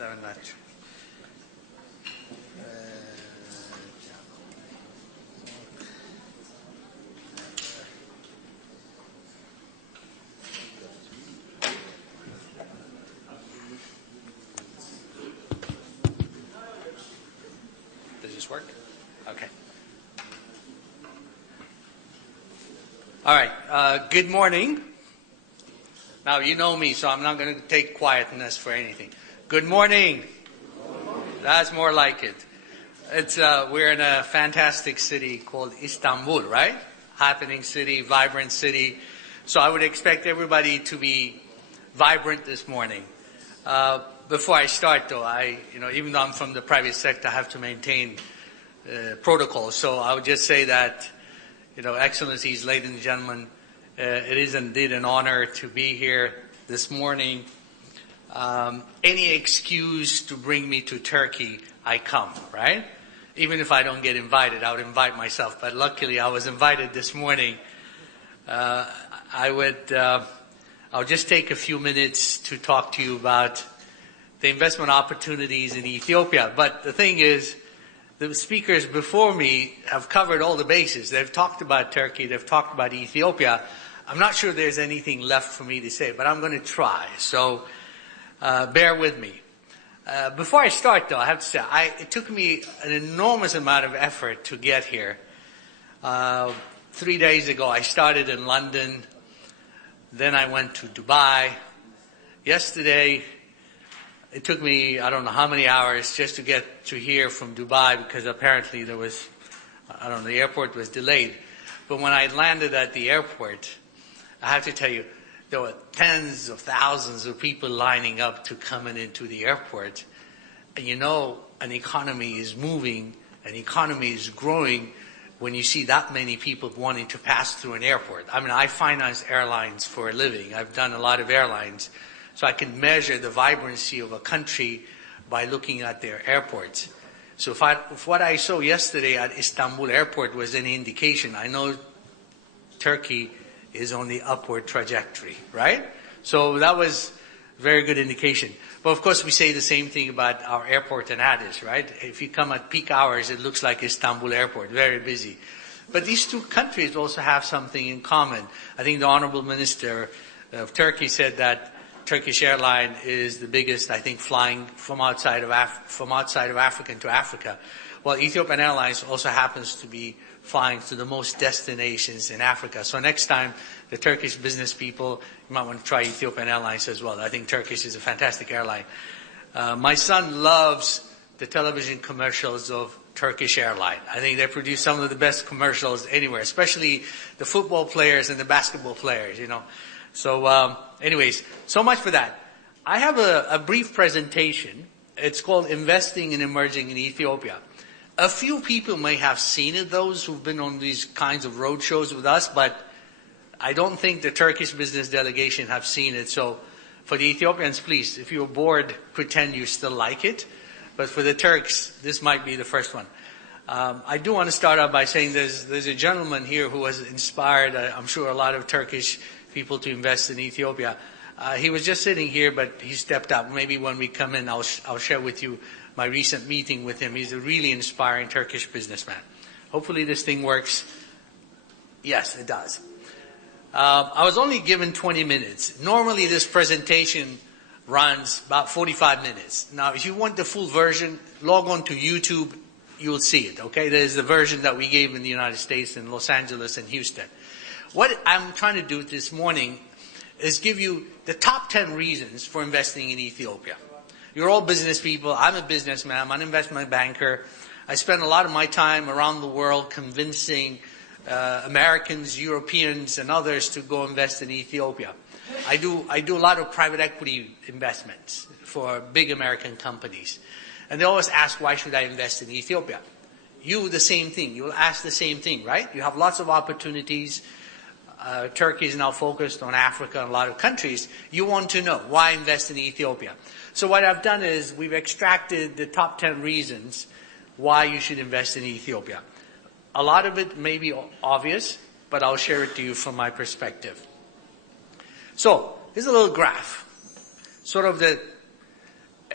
very much. Does this work? Okay. All right. Good morning. Now, you know me, so I'm not going to take quietness for anything. Good morning. That's more like it. We're in a fantastic city called Istanbul, right? Happening city, vibrant city. So I would expect everybody to be vibrant this morning. Before I start, though, even though I'm from the private sector, I have to maintain protocol. So I would just say that, Excellencies, ladies and gentlemen, it is indeed an honor to be here this morning. Any excuse to bring me to Turkey, I come, right? Even if I don't get invited, I would invite myself. But luckily, I was invited this morning. I'll just take a few minutes to talk to you about the investment opportunities in Ethiopia. But the thing is, the speakers before me have covered all the bases. They've talked about Turkey. They've talked about Ethiopia. I'm not sure there's anything left for me to say, but I'm going to try. So bear with me. Before I start, though, I have to say, it took me an enormous amount of effort to get here. 3 days ago, I started in London. Then I went to Dubai. Yesterday, it took me, I don't know how many hours just to get to here from Dubai because apparently the airport was delayed. But when I landed at the airport, I have to tell you, there were tens of thousands of people lining up to come into the airport. And an economy is moving, an economy is growing when you see that many people wanting to pass through an airport. I mean, I finance airlines for a living. I've done a lot of airlines. So I can measure the vibrancy of a country by looking at their airports. So if what I saw yesterday at Istanbul airport was any indication, I know Turkey is on the upward trajectory, right? So that was a very good indication. But of course, we say the same thing about our airport in Addis, right? If you come at peak hours, it looks like Istanbul airport, very busy. But these two countries also have something in common. I think the Honorable Minister of Turkey said that Turkish Airlines is the biggest, I think, flying from outside of Africa into Africa. Well, Ethiopian Airlines also happens to be flying to the most destinations in Africa. So next time, the Turkish business people, you might want to try Ethiopian Airlines as well. I think Turkish is a fantastic airline. My son loves the television commercials of Turkish Airlines. I think they produce some of the best commercials anywhere, especially the football players and the basketball players, So anyways, so much for that. I have a brief presentation. It's called Investing and Emerging in Ethiopia. A few people may have seen it, those who've been on these kinds of road shows with us, but I don't think the Turkish business delegation have seen it. So for the Ethiopians, please, if you're bored, pretend you still like it. But for the Turks, this might be the first one. I do want to start out by saying there's a gentleman here who has inspired, I'm sure, a lot of Turkish people to invest in Ethiopia. He was just sitting here, but he stepped up. Maybe when we come in, I'll share with you my recent meeting with him. He's a really inspiring Turkish businessman. Hopefully this thing works. Yes, it does. I was only given 20 minutes. Normally this presentation runs about 45 minutes. Now, if you want the full version, log on to YouTube. You'll see it, okay? There's the version that we gave in the United States, in Los Angeles and Houston. What I'm trying to do this morning is give you the top 10 reasons for investing in Ethiopia. You're all business people. I'm a businessman. I'm an investment banker. I spend a lot of my time around the world convincing Americans, Europeans, and others to go invest in Ethiopia. I do a lot of private equity investments for big American companies. And they always ask, why should I invest in Ethiopia? You, the same thing. You'll ask the same thing, right? You have lots of opportunities. Turkey is now focused on Africa and a lot of countries. You want to know, why invest in Ethiopia? So what I've done is we've extracted the top 10 reasons why you should invest in Ethiopia. A lot of it may be obvious, but I'll share it to you from my perspective. So, here's a little graph. Sort of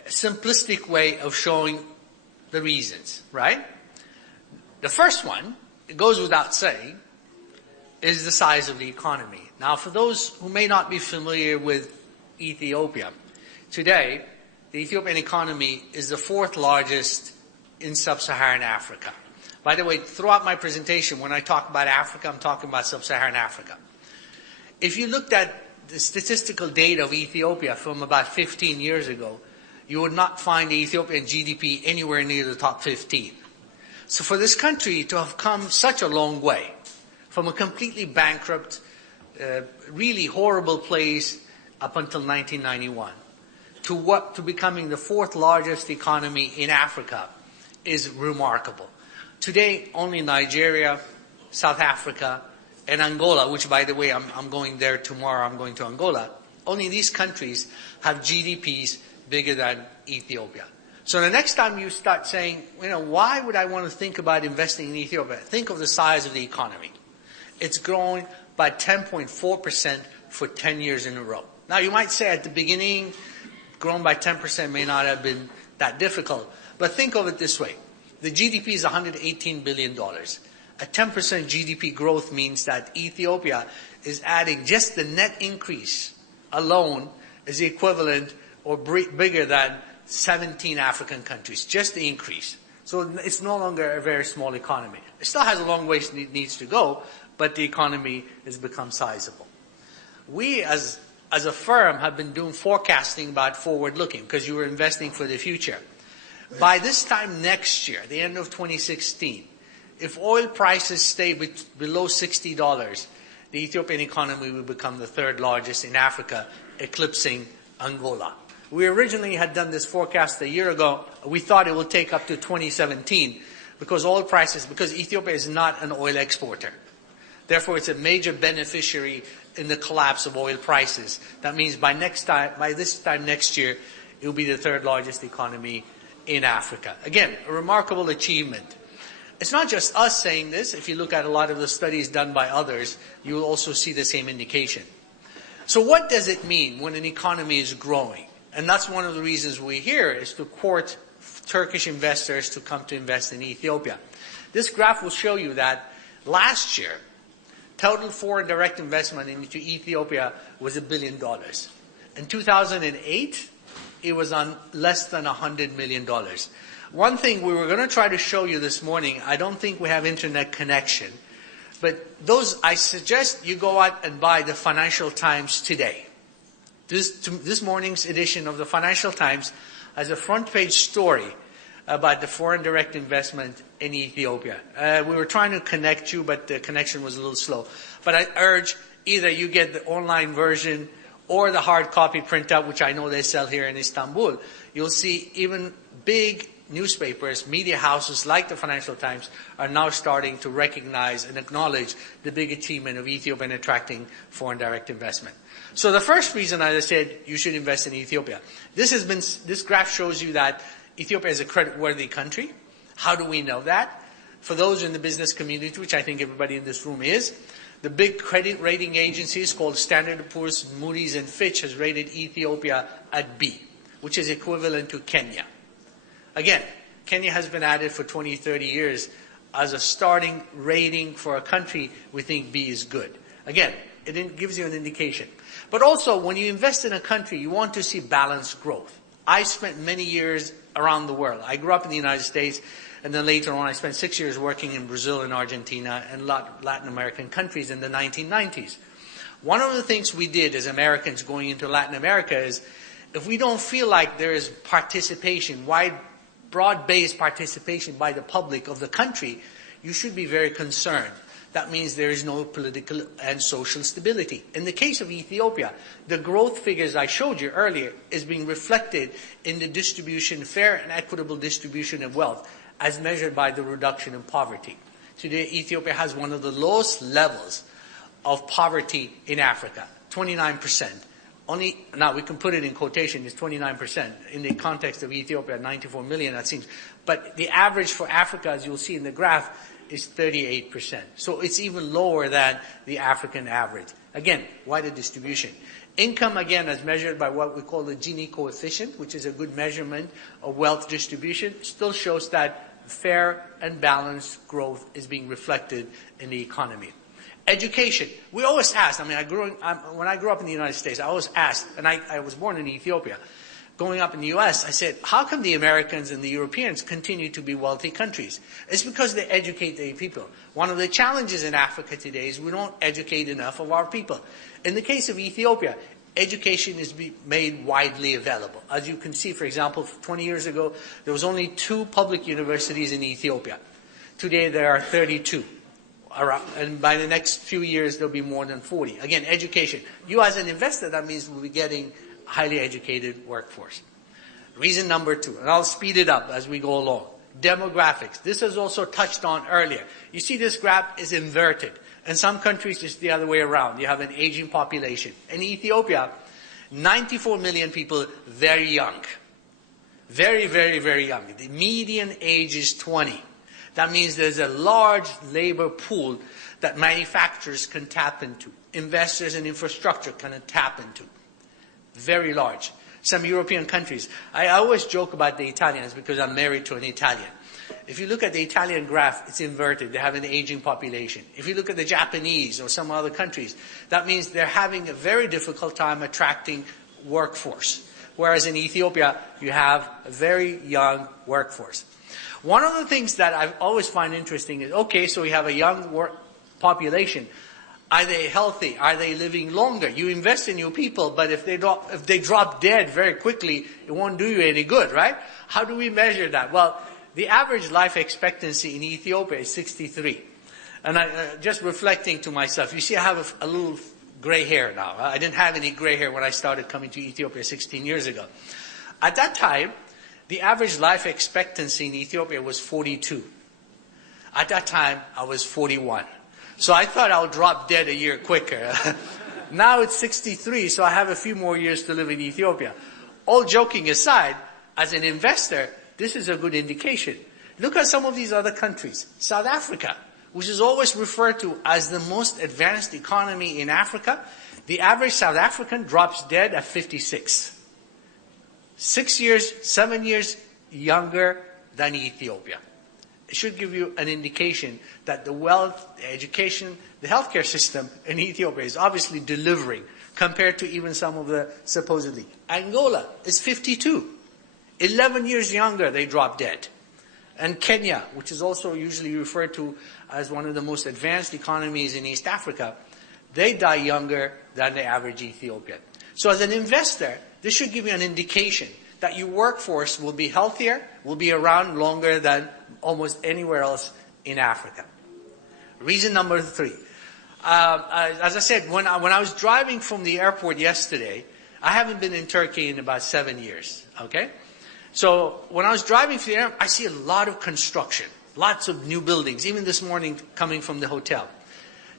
simplistic way of showing the reasons, right? The first one, it goes without saying, is the size of the economy. Now, for those who may not be familiar with Ethiopia, today, the Ethiopian economy is the fourth largest in sub-Saharan Africa. By the way, throughout my presentation, when I talk about Africa, I'm talking about sub-Saharan Africa. If you looked at the statistical data of Ethiopia from about 15 years ago, you would not find the Ethiopian GDP anywhere near the top 15. So for this country to have come such a long way, from a completely bankrupt, really horrible place up until 1991, to becoming the fourth largest economy in Africa, is remarkable. Today, only Nigeria, South Africa, and Angola, which, by the way, I'm going there tomorrow, I'm going to Angola, only these countries have GDPs bigger than Ethiopia. So the next time you start saying, why would I want to think about investing in Ethiopia? Think of the size of the economy. It's growing by 10.4% for 10 years in a row. Now, you might say at the beginning, growing by 10% may not have been that difficult, but think of it this way. The GDP is $118 billion. A 10% GDP growth means that Ethiopia is adding just the net increase alone is equivalent or bigger than 17 African countries, just the increase. So it's no longer a very small economy. It still has a long way it needs to go, but the economy has become sizable. We, as a firm, have been doing forecasting about forward-looking because you were investing for the future. By this time next year, the end of 2016, if oil prices stay below $60, the Ethiopian economy will become the third largest in Africa, eclipsing Angola. We originally had done this forecast a year ago. We thought it would take up to 2017 because Ethiopia is not an oil exporter. Therefore, it's a major beneficiary in the collapse of oil prices. That means by this time next year, it will be the third largest economy in Africa. Again, a remarkable achievement. It's not just us saying this. If you look at a lot of the studies done by others, you will also see the same indication. So what does it mean when an economy is growing? And that's one of the reasons we're here, is to court Turkish investors to come to invest in Ethiopia. This graph will show you that last year, total foreign direct investment into Ethiopia was $1 billion. In 2008, it was on less than $100 million. One thing we were going to try to show you this morning, I don't think we have internet connection, but I suggest you go out and buy the Financial Times today. This morning's edition of the Financial Times has a front page story about the foreign direct investment in Ethiopia. We were trying to connect you, but the connection was a little slow. But I urge either you get the online version or the hard copy printout, which I know they sell here in Istanbul. You'll see even big newspapers, media houses like the Financial Times are now starting to recognize and acknowledge the big achievement of Ethiopia in attracting foreign direct investment. So the first reason, as I said, you should invest in Ethiopia. This graph shows you that Ethiopia is a creditworthy country. How do we know that? For those in the business community, which I think everybody in this room is, the big credit rating agencies called Standard & Poor's, Moody's, and Fitch has rated Ethiopia at B, which is equivalent to Kenya. Again, Kenya has been added for 20, 30 years as a starting rating for a country. We think B is good. Again, it gives you an indication. But also, when you invest in a country, you want to see balanced growth. I spent many years around the world. I grew up in the United States, and then later on I spent 6 years working in Brazil and Argentina and Latin American countries in the 1990s. One of the things we did as Americans going into Latin America is, if we don't feel like there is participation, broad-based participation by the public of the country, you should be very concerned. That means there is no political and social stability. In the case of Ethiopia, the growth figures I showed you earlier is being reflected in the distribution, fair and equitable distribution of wealth, as measured by the reduction in poverty. Today, Ethiopia has one of the lowest levels of poverty in Africa, 29%. Now we can put it in quotation, it's 29%. In the context of Ethiopia, 94 million, that seems. But the average for Africa, as you'll see in the graph, is 38%. So it's even lower than the African average. Again, wider distribution. Income, again, as measured by what we call the Gini coefficient, which is a good measurement of wealth distribution, still shows that fair and balanced growth is being reflected in the economy. Education. We always ask, when I grew up in the United States, I always asked, and I was born in Ethiopia. Growing up in the U.S., I said, how come the Americans and the Europeans continue to be wealthy countries? It's because they educate their people. One of the challenges in Africa today is we don't educate enough of our people. In the case of Ethiopia, education is made widely available. As you can see, for example, 20 years ago, there was only 2 public universities in Ethiopia. Today, there are 32. And by the next few years, there'll be more than 40. Again, education. You as an investor, that means we'll be getting highly educated workforce. Reason number 2, and I'll speed it up as we go along. Demographics. This is also touched on earlier. You see this graph is inverted. In some countries, it's the other way around. You have an aging population. In Ethiopia, 94 million people, very young. Very, very, very young. The median age is 20. That means there's a large labor pool that manufacturers can tap into. Investors and infrastructure can tap into. Very large. Some European countries. I always joke about the Italians because I'm married to an Italian. If you look at the Italian graph, it's inverted. They have an aging population. If you look at the Japanese or some other countries, that means they're having a very difficult time attracting workforce. Whereas in Ethiopia, you have a very young workforce. One of the things that I always find interesting is, okay, so we have a young population. Are they healthy? Are they living longer? You invest in your people, but if they drop dead very quickly, it won't do you any good, right? How do we measure that? Well, the average life expectancy in Ethiopia is 63. And just reflecting to myself, you see I have a little gray hair now. I didn't have any gray hair when I started coming to Ethiopia 16 years ago. At that time, the average life expectancy in Ethiopia was 42. At that time, I was 41. So I thought I'll drop dead a year quicker. Now it's 63, so I have a few more years to live in Ethiopia. All joking aside, as an investor, this is a good indication. Look at some of these other countries. South Africa, which is always referred to as the most advanced economy in Africa, the average South African drops dead at 56. 7 years younger than Ethiopia. It should give you an indication that the wealth, the education, the healthcare system in Ethiopia is obviously delivering compared to even some of the supposedly. Angola is 52. 11 years younger, they drop dead. And Kenya, which is also usually referred to as one of the most advanced economies in East Africa, they die younger than the average Ethiopian. So as an investor, this should give you an indication that your workforce will be healthier, will be around longer than almost anywhere else in Africa. Reason number 3. As I said, when I was driving from the airport yesterday, I haven't been in Turkey in about 7 years, okay? So when I was driving through the airport, I see a lot of construction, lots of new buildings, even this morning coming from the hotel.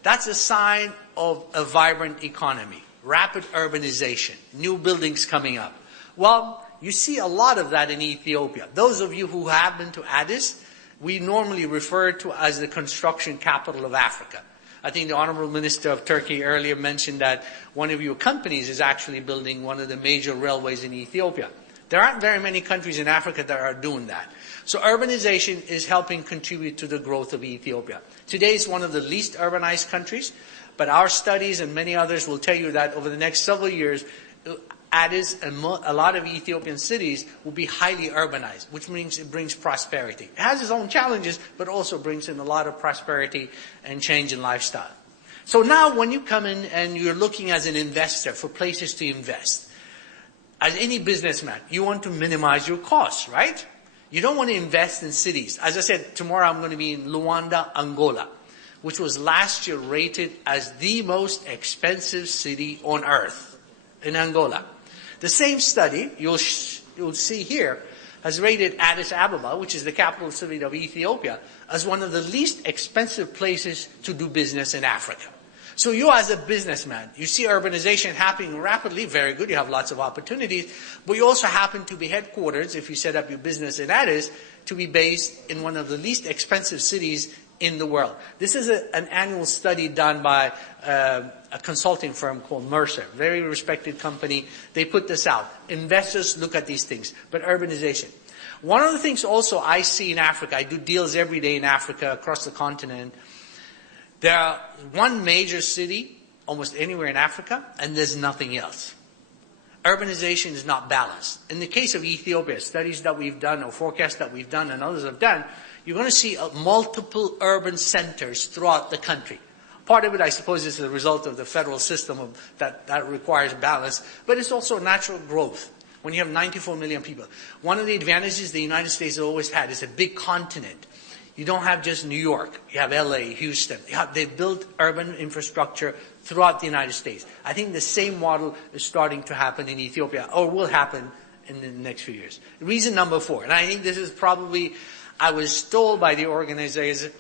That's a sign of a vibrant economy, rapid urbanization, new buildings coming up. Well, you see a lot of that in Ethiopia. Those of you who have been to Addis, we normally refer to as the construction capital of Africa. I think the Honorable Minister of Turkey earlier mentioned that one of your companies is actually building one of the major railways in Ethiopia. There aren't very many countries in Africa that are doing that. So urbanization is helping contribute to the growth of Ethiopia. Today it's one of the least urbanized countries, but our studies and many others will tell you that over the next several years, Addis and a lot of Ethiopian cities will be highly urbanized, which means it brings prosperity. It has its own challenges, but also brings in a lot of prosperity and change in lifestyle. So now when you come in and you're looking as an investor for places to invest, as any businessman, you want to minimize your costs, right? You don't want to invest in cities. As I said, tomorrow I'm going to be in Luanda, Angola, which was last year rated as the most expensive city on earth in Angola. The same study, you'll see here, has rated Addis Ababa, which is the capital city of Ethiopia, as one of the least expensive places to do business in Africa. So you as a businessman, you see urbanization happening rapidly, very good, you have lots of opportunities, but you also happen to be headquartered, if you set up your business in Addis, to be based in one of the least expensive cities in the world. This is an annual study done by a consulting firm called Mercer, very respected company. They put this out. Investors look at these things, but urbanization. One of the things also I see in Africa, I do deals every day in Africa, across the continent. There are one major city almost anywhere in Africa, and there's nothing else. Urbanization is not balanced. In the case of Ethiopia, studies that we've done or forecasts that we've done and others have done, you're going to see multiple urban centers throughout the country. Part of it, I suppose, is the result of the federal system that requires balance, but it's also natural growth. When you have 94 million people. One of the advantages the United States has always had is a big continent. You don't have just New York. You have LA, Houston. They've built urban infrastructure throughout the United States. I think the same model is starting to happen in Ethiopia, or will happen in the next few years. Reason number 4, and I think this is probably, I was told by the organizers,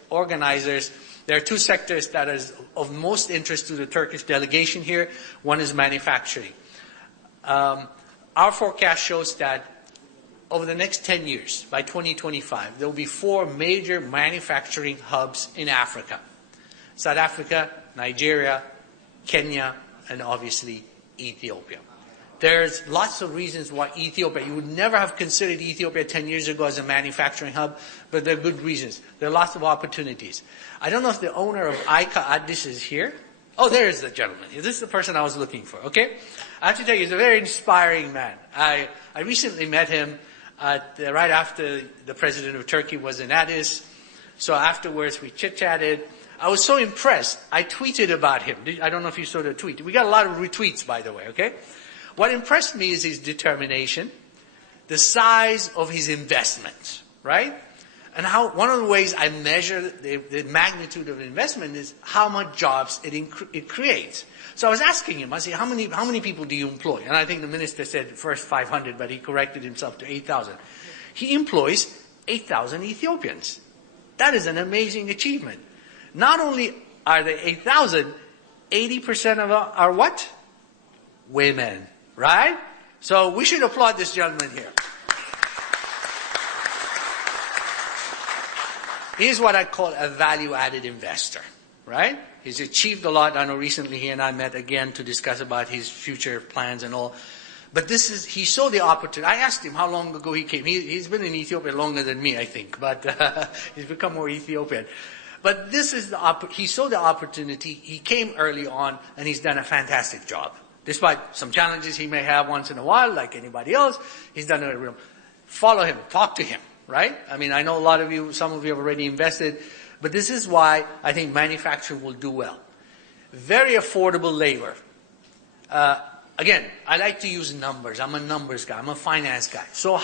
there are 2 sectors that is of most interest to the Turkish delegation here. One is manufacturing. Our forecast shows that over the next 10 years, by 2025, there will be 4 major manufacturing hubs in Africa. South Africa, Nigeria, Kenya, and obviously Ethiopia. There's lots of reasons why Ethiopia, you would never have considered Ethiopia 10 years ago as a manufacturing hub, but there are good reasons. There are lots of opportunities. I don't know if the owner of Aika Addis is here. Oh, there is the gentleman. This is the person I was looking for, okay? I have to tell you, he's a very inspiring man. I recently met him right after the president of Turkey was in Addis. So afterwards, we chit-chatted. I was so impressed. I tweeted about him. I don't know if you saw the tweet. We got a lot of retweets, by the way, okay? What impressed me is his determination, the size of his investment, right? And how one of the ways I measure the magnitude of investment is how much jobs it creates. So I was asking him, I said, how many people do you employ? And I think the minister said first 500, but he corrected himself to 8,000. He employs 8,000 Ethiopians. That is an amazing achievement. Not only are they 8,000, 80% of them are what? Women, right? So we should applaud this gentleman here. He's what I call a value-added investor, right? He's achieved a lot. I know recently he and I met again to discuss about his future plans and all. But he saw the opportunity. I asked him how long ago he came. He's been in Ethiopia longer than me, I think, but he's become more Ethiopian. But he saw the opportunity. He came early on, and he's done a fantastic job. Despite some challenges he may have once in a while, like anybody else, he's done it real. Follow him, talk to him. Right? I mean, I know some of you have already invested, but this is why I think manufacturing will do well. Very affordable labor. Again, I like to use numbers. I'm a numbers guy. I'm a finance guy. So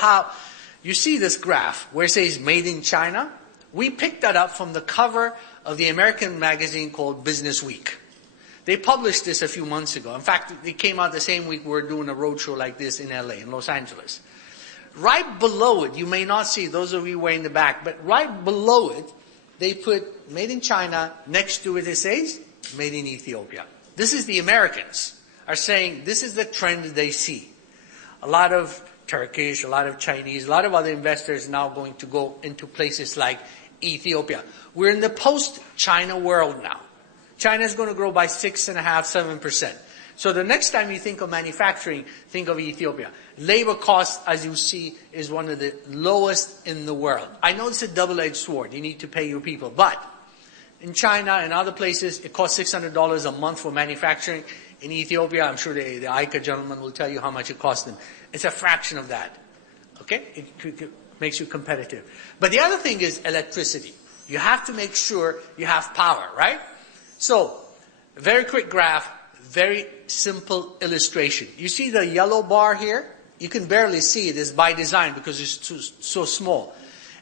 you see this graph where it says made in China? We picked that up from the cover of the American magazine called Business Week. They published this a few months ago. In fact, it came out the same week we were doing a roadshow like this in LA, in Los Angeles. Right below it, you may not see, those of you who are in the back, but right below it, they put made in China. Next to it, it says made in Ethiopia. This is the Americans are saying this is the trend they see. A lot of Turkish, a lot of Chinese, a lot of other investors now going to go into places like Ethiopia. We're in the post-China world now. China is going to grow by 6.5%, 7%. So the next time you think of manufacturing, think of Ethiopia. Labor cost, as you see, is one of the lowest in the world. I know it's a double-edged sword. You need to pay your people. But in China and other places, it costs $600 a month for manufacturing. In Ethiopia, I'm sure the Aika gentleman will tell you how much it costs them. It's a fraction of that. Okay? It makes you competitive. But the other thing is electricity. You have to make sure you have power, right? So, very quick graph. Very simple illustration. You see the yellow bar here? You can barely see it. It's by design because it's so small.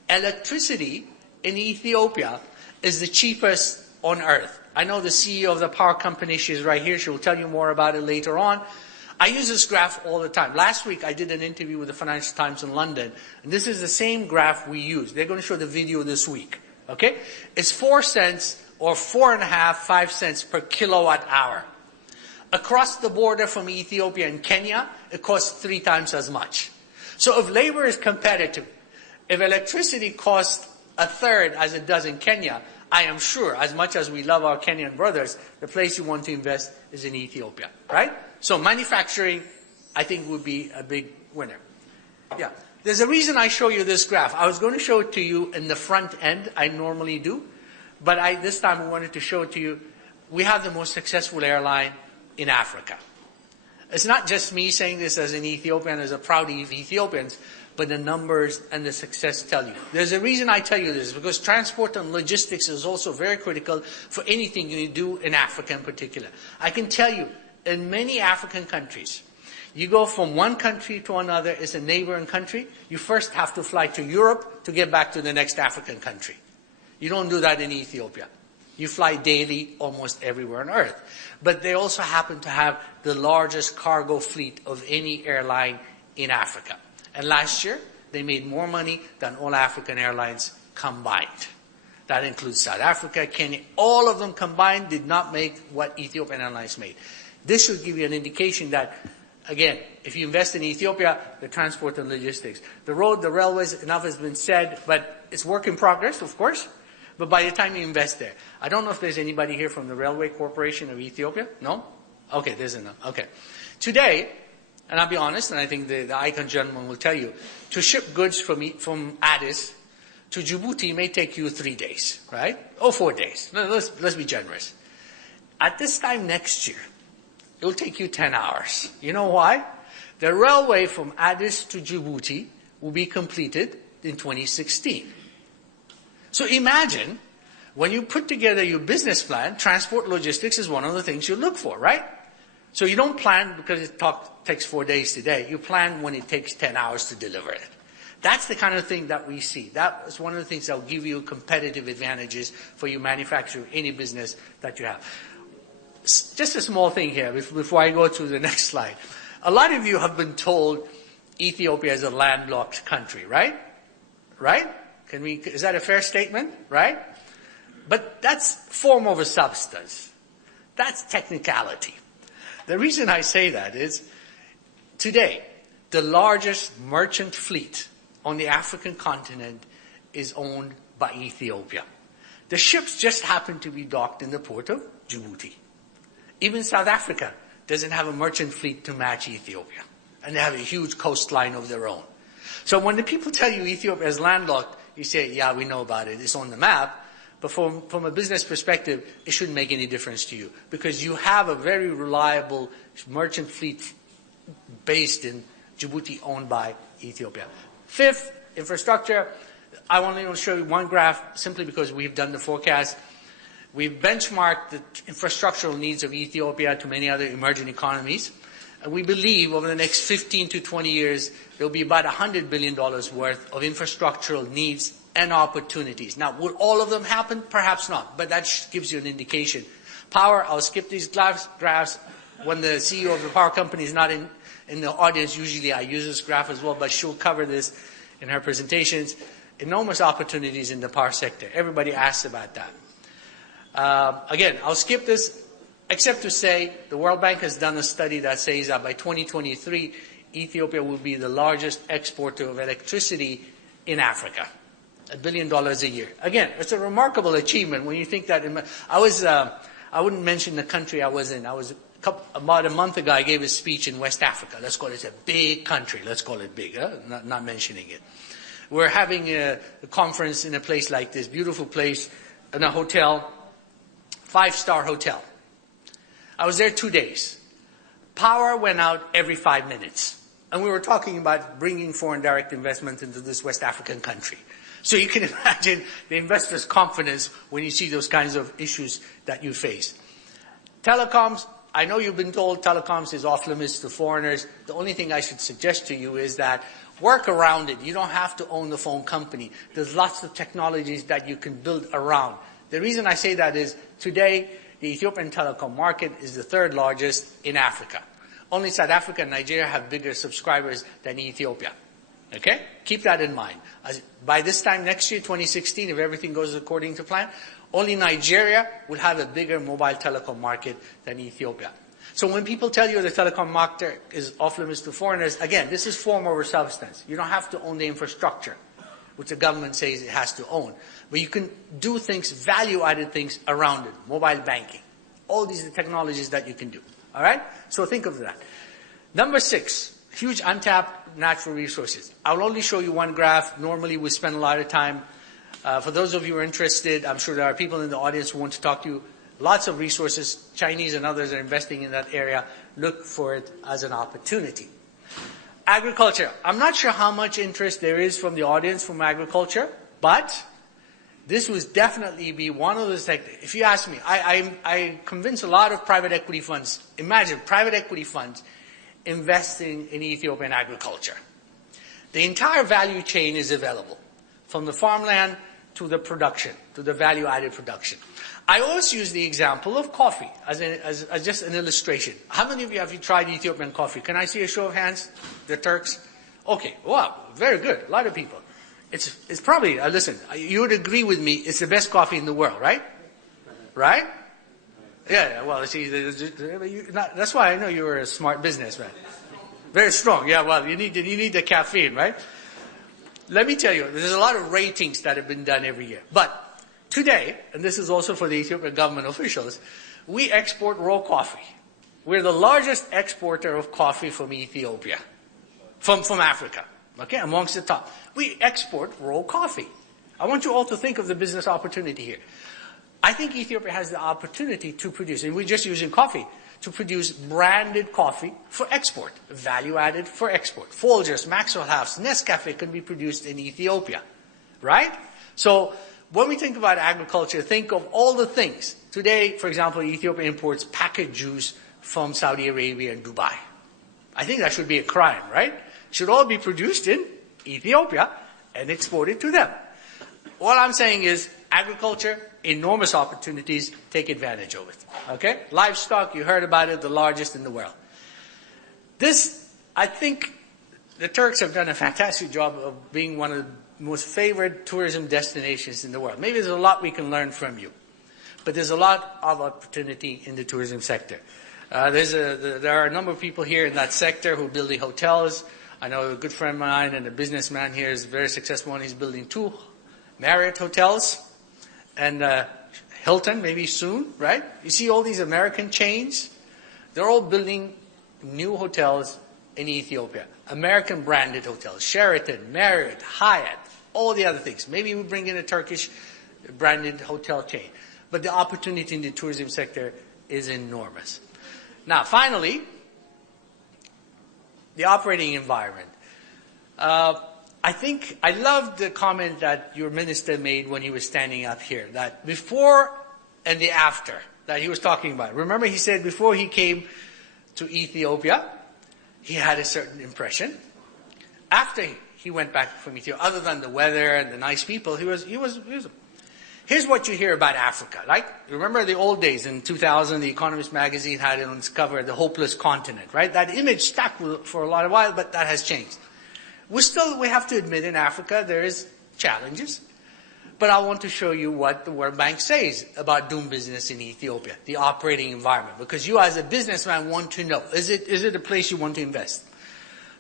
Electricity in Ethiopia is the cheapest on earth. I know the CEO of the power company, she's right here. She will tell you more about it later on. I use this graph all the time. Last week I did an interview with the Financial Times in London, and this is the same graph we use. They're going to show the video this week. Okay? It's 4 cents or 4.5, 5 cents per kilowatt hour. Across the border from Ethiopia and Kenya, it costs 3 times as much. So if labor is competitive, if electricity costs a third as it does in Kenya, I am sure, as much as we love our Kenyan brothers, the place you want to invest is in Ethiopia, right? So manufacturing, I think, would be a big winner. Yeah. There's a reason I show you this graph. I was going to show it to you in the front end. I normally do. But this time I wanted to show it to you. We have the most successful airline in Africa. It's not just me saying this as an Ethiopian, as a proud Ethiopians, but the numbers and the success tell you. There's a reason I tell you this, because transport and logistics is also very critical for anything you do in Africa in particular. I can tell you, in many African countries, you go from one country to another as a neighboring country, you first have to fly to Europe to get back to the next African country. You don't do that in Ethiopia. You fly daily almost everywhere on earth. But they also happen to have the largest cargo fleet of any airline in Africa. And last year, they made more money than all African airlines combined. That includes South Africa, Kenya. All of them combined did not make what Ethiopian Airlines made. This should give you an indication that, again, if you invest in Ethiopia, the transport and logistics. The road, the railways, enough has been said, but it's work in progress, of course. But by the time you invest there, I don't know if there's anybody here from the Railway Corporation of Ethiopia. No? Okay, there's enough. Okay. Today, and I'll be honest, and I think the icon gentleman will tell you, to ship goods from Addis to Djibouti may take you 3 days, right? Or 4 days. Let's be generous. At this time next year, it will take you 10 hours. You know why? The railway from Addis to Djibouti will be completed in 2016. So imagine, when you put together your business plan, transport logistics is one of the things you look for, right? So you don't plan because it takes 4 days today. You plan when it takes 10 hours to deliver it. That's the kind of thing that we see. That is one of the things that will give you competitive advantages for you manufacturing any business that you have. Just a small thing here before I go to the next slide. A lot of you have been told Ethiopia is a landlocked country, right? Right? Is that a fair statement? Right? But that's form over substance. That's technicality. The reason I say that is, today, the largest merchant fleet on the African continent is owned by Ethiopia. The ships just happen to be docked in the port of Djibouti. Even South Africa doesn't have a merchant fleet to match Ethiopia. And they have a huge coastline of their own. So when the people tell you Ethiopia is landlocked, you say, yeah, we know about it. It's on the map. But from a business perspective, it shouldn't make any difference to you. Because you have a very reliable merchant fleet based in Djibouti owned by Ethiopia. Fifth, infrastructure. I want to show you one graph simply because we've done the forecast. We've benchmarked the infrastructural needs of Ethiopia to many other emerging economies. And we believe over the next 15 to 20 years, there will be about $100 billion worth of infrastructural needs and opportunities. Now, would all of them happen? Perhaps not, but that gives you an indication. Power, I'll skip these graphs. When the CEO of the power company is not in the audience, usually I use this graph as well, but she'll cover this in her presentations. Enormous opportunities in the power sector. Everybody asks about that. Again, I'll skip this, except to say the World Bank has done a study that says that by 2023, Ethiopia will be the largest exporter of electricity in Africa. $1 billion a year. Again, it's a remarkable achievement when you think that. I wouldn't mention the country I was in. About a month ago, I gave a speech in West Africa. Let's call it, it's a big country. Let's call it big, not mentioning it. We're having a conference in a place like this, beautiful place, in a hotel, 5-star hotel. I was there 2 days. Power went out every 5 minutes. And we were talking about bringing foreign direct investment into this West African country. So you can imagine the investor's confidence when you see those kinds of issues that you face. Telecoms, I know you've been told telecoms is off limits to foreigners. The only thing I should suggest to you is that work around it. You don't have to own the phone company. There's lots of technologies that you can build around. The reason I say that is today, the Ethiopian telecom market is the 3rd largest in Africa. Only South Africa and Nigeria have bigger subscribers than Ethiopia. Okay? Keep that in mind. By this time next year, 2016, if everything goes according to plan, only Nigeria will have a bigger mobile telecom market than Ethiopia. So when people tell you the telecom market is off limits to foreigners, again, this is form over substance. You don't have to own the infrastructure. which the government says it has to own. But you can do things, value-added things around it. Mobile banking. All these are technologies that you can do. All right? So think of that. Number 6, huge untapped natural resources. I'll only show you one graph. Normally we spend a lot of time. For those of you who are interested, I'm sure there are people in the audience who want to talk to you. Lots of resources. Chinese and others are investing in that area. Look for it as an opportunity. Agriculture. I'm not sure how much interest there is from the audience from agriculture, but this would definitely be one of the sectors. If you ask me, I convince a lot of private equity funds. Imagine private equity funds investing in Ethiopian agriculture. The entire value chain is available, from the farmland to the production, to the value-added production. I always use the example of coffee as just an illustration. How many of you have tried Ethiopian coffee? Can I see a show of hands? The Turks? Okay, wow, very good. A lot of people. It's probably, listen, you would agree with me, it's the best coffee in the world, right? Right? Yeah, well, see, that's why I know you were a smart businessman. Very strong, yeah, well, you need the caffeine, right? Let me tell you, there's a lot of ratings that have been done every year. But today, and this is also for the Ethiopian government officials, we export raw coffee. We're the largest exporter of coffee from Ethiopia, from Africa, okay, amongst the top. We export raw coffee. I want you all to think of the business opportunity here. I think Ethiopia has the opportunity to produce, and we're just using coffee, to produce branded coffee for export, value-added for export. Folgers, Maxwell House, Nescafe can be produced in Ethiopia, right? So when we think about agriculture, think of all the things. Today, for example, Ethiopia imports packaged juice from Saudi Arabia and Dubai. I think that should be a crime, right? It should all be produced in Ethiopia and exported to them. All I'm saying is agriculture, enormous opportunities, take advantage of it. Okay? Livestock, you heard about it, the largest in the world. This, I think, the Turks have done a fantastic job of being one of the most favored tourism destinations in the world. Maybe there's a lot we can learn from you. But there's a lot of opportunity in the tourism sector. There are a number of people here in that sector who are building hotels. I know a good friend of mine and a businessman here is very successful, and he's building 2 Marriott hotels. And Hilton, maybe soon, right? You see all these American chains? They're all building new hotels in Ethiopia. American branded hotels. Sheraton, Marriott, Hyatt, all the other things. Maybe we bring in a Turkish branded hotel chain. But the opportunity in the tourism sector is enormous. Now, finally, the operating environment. I think I loved the comment that your minister made when he was standing up here, that before and the after that he was talking about. Remember, he said before he came to Ethiopia, he had a certain impression. After he went back from Ethiopia, other than the weather and the nice people, he was. Here's what you hear about Africa. Like, remember the old days in 2000, The Economist magazine had it on its cover, the hopeless continent, right? That image stuck for a lot of while, but that has changed. We have to admit in Africa there is challenges. But I want to show you what the World Bank says about doing business in Ethiopia, the operating environment. Because you as a businessman want to know, is it a place you want to invest?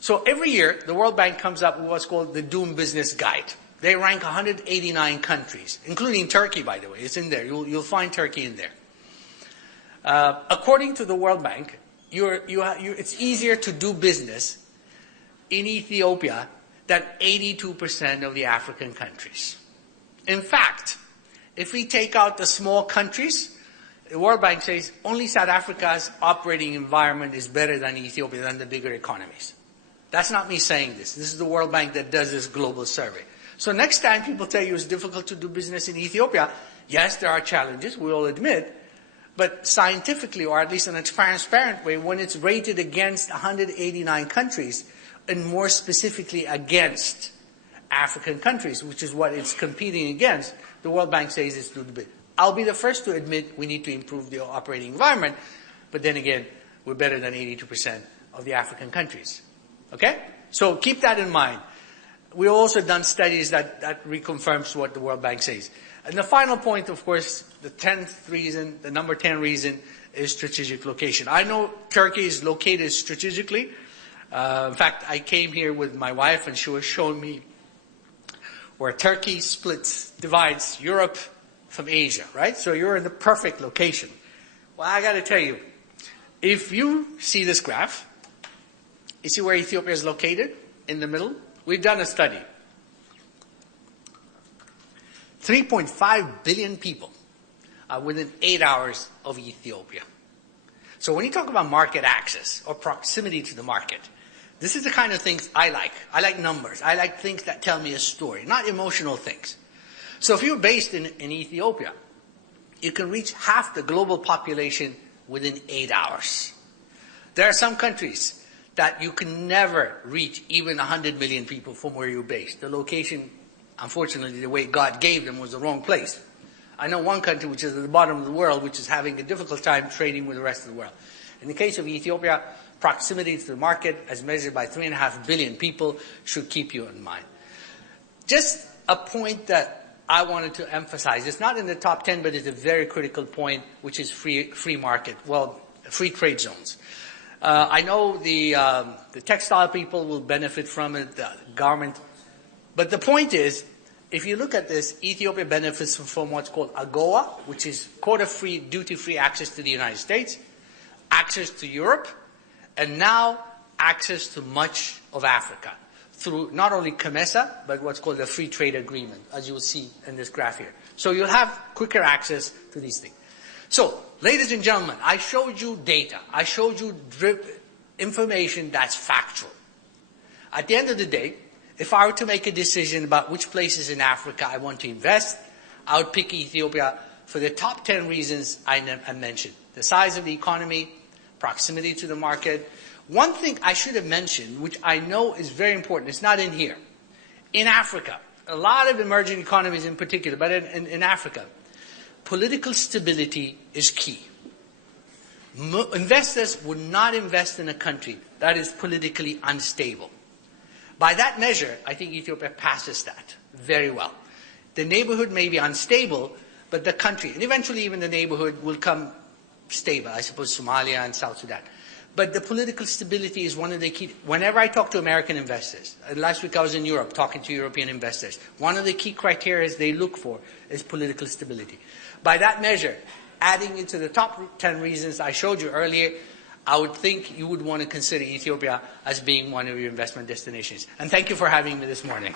So every year, the World Bank comes up with what's called the Doing Business Guide. They rank 189 countries, including Turkey, by the way. It's in there. You'll find Turkey in there. According to the World Bank, it's easier to do business in Ethiopia than 82% of the African countries. In fact, if we take out the small countries, the World Bank says only South Africa's operating environment is better than Ethiopia, than the bigger economies. That's not me saying this. This is the World Bank that does this global survey. So next time people tell you it's difficult to do business in Ethiopia, yes, there are challenges, we all admit, but scientifically, or at least in a transparent way, when it's rated against 189 countries, and more specifically against African countries, which is what it's competing against, the World Bank says it's doing good. I'll be the first to admit we need to improve the operating environment, but then again, we're better than 82% of the African countries. Okay? So keep that in mind. We've also done studies that reconfirms what the World Bank says. And the final point, of course, the 10th reason, the number 10 reason, is strategic location. I know Turkey is located strategically. In fact, I came here with my wife and she was showing me where Turkey divides Europe from Asia, right? So you're in the perfect location. Well, I got to tell you, if you see this graph, you see where Ethiopia is located in the middle? We've done a study. 3.5 billion people are within 8 hours of Ethiopia. So when you talk about market access or proximity to the market, this is the kind of things I like. I like numbers. I like things that tell me a story, not emotional things. So if you're based in Ethiopia, you can reach half the global population within 8 hours. There are some countries that you can never reach even 100 million people from where you're based. The location, unfortunately, the way God gave them was the wrong place. I know one country which is at the bottom of the world, which is having a difficult time trading with the rest of the world. In the case of Ethiopia, proximity to the market, as measured by 3.5 billion people, should keep you in mind. Just a point that I wanted to emphasize. It's not in the top 10, but it's a very critical point, which is free market, free trade zones. I know the textile people will benefit from it, the garment. But the point is, if you look at this, Ethiopia benefits from what's called AGOA, which is quota-free, duty-free access to the United States, access to Europe, and now access to much of Africa through not only COMESA, but what's called the free trade agreement, as you will see in this graph here. So you'll have quicker access to these things. So, ladies and gentlemen, I showed you data. I showed you information that's factual. At the end of the day, if I were to make a decision about which places in Africa I want to invest, I would pick Ethiopia for the top 10 reasons I mentioned. The size of the economy, proximity to the market. One thing I should have mentioned, which I know is very important, it's not in here. In Africa, a lot of emerging economies in particular, but in Africa, political stability is key. Investors would not invest in a country that is politically unstable. By that measure, I think Ethiopia passes that very well. The neighborhood may be unstable, but the country, and eventually even the neighborhood, will come stable. I suppose Somalia and South Sudan. But the political stability is one of the key. Whenever I talk to American investors, last week I was in Europe talking to European investors, one of the key criteria they look for is political stability. By that measure, adding into the top 10 reasons I showed you earlier, I would think you would want to consider Ethiopia as being one of your investment destinations. And thank you for having me this morning.